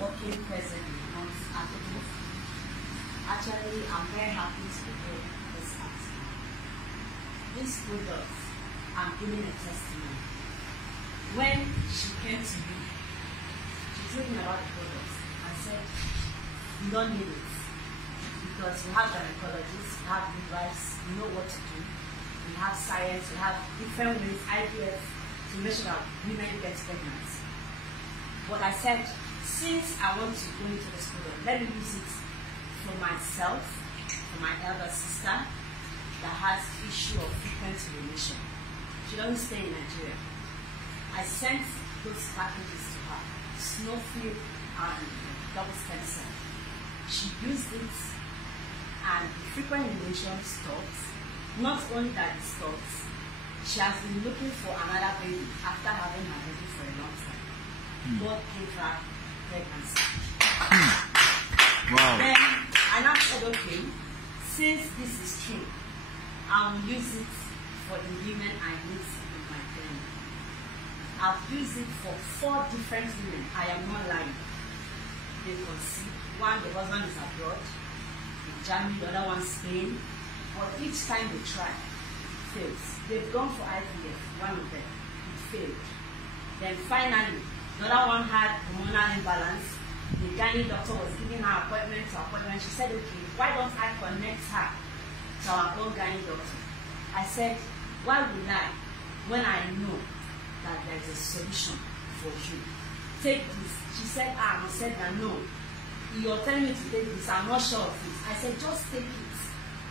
working presently on Adonmyosis. Actually, I'm very happy to hear this answer. This product, I'm giving a testimony. When she came to me, she told me about the products and said, "You don't need it because we have gynecologists, we have midwives, we know what to do. We have science, we have different ways, IVF, to make sure that women get pregnant." But I said, since I want to go into this product, let me use it for myself, for my elder sister that has issue of frequent urination. She doesn't stay in Nigeria. I sent those packages to her, Snowphyllforte and Double Stemcell. She used it and the frequent urination stopped. Not only that it stopped, she has been looking for another baby after having her baby for a long time. God gave her pregnancy. Wow. Then I now said, okay, since this is true, I'll use it for the women I meet in my clinic. I've used it for 4 different women. I am not lying. They conceive. One, the husband is abroad, in Germany, the other one Spain. But each time they try, it fails. They've gone for IVF, one of them, it failed. Then finally, the other one had hormonal imbalance. The gynae doctor was giving her appointment to appointment. She said, okay, why don't I connect her to our own gynae doctor? I said, why would I, when I know that there is a solution for you? Take this. She said, I said, no, you're telling me to take this, I'm not sure of it. I said, just take it.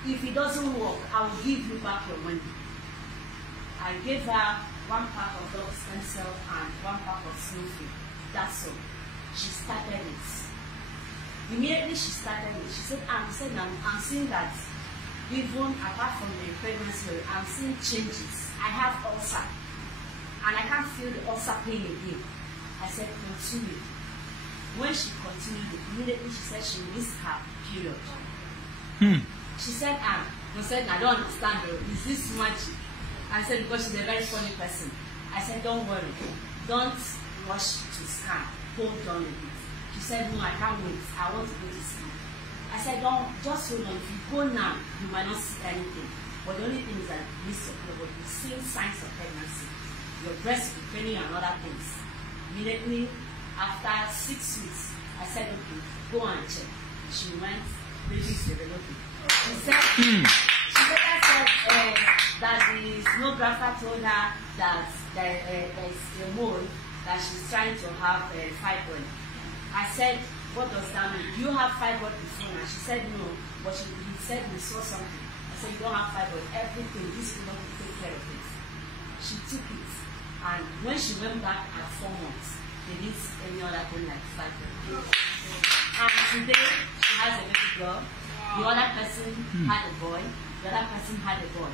If it doesn't work, I will give you back your money. I gave her 1 pack of double stem cell and 1 pack of Snowphyllforte. That's all. She started it. Immediately she started it. She said, I'm seeing that even apart from the pregnancy, I'm seeing changes. I have ulcer and I can't feel the ulcer pain again. I said, continue. When she continued, immediately she said she missed her period. She said, I don't understand, is this magic? I said, because she's a very funny person. I said, don't worry, don't rush to scan, hold on a bit. She said, no, I can't wait, I want to go to scan. I said, don't, just hold on, if you go now, you might not see anything. But the only thing is that you miss your period, you've seen signs of pregnancy. Your breast will be paining and other things. Immediately, after 6 weeks, I said, okay, go and check. She went, baby's developing. She said, that the sonographer told her that there is a mole that she's trying to have fibroid. I said, what does that mean? Do you have fibroid before? And she said no, but he said we saw something. I said, you don't have fibroid. Everything, this will not take care of it. She took it, and when she went back at 4 months, they didn't see any other thing like fibroid. And today, she has a little girl. The other person had a boy. The other person had a boy.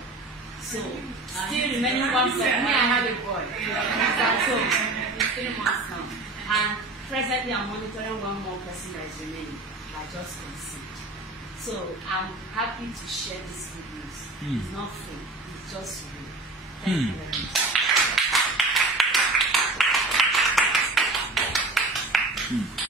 So, still remaining 1 person. Me, I had a boy. So, it's 3 months now. And presently, I'm monitoring 1 more person that is remaining. I just conceived. So, I'm happy to share this good news. It's not free. It's just free. Thank you very much.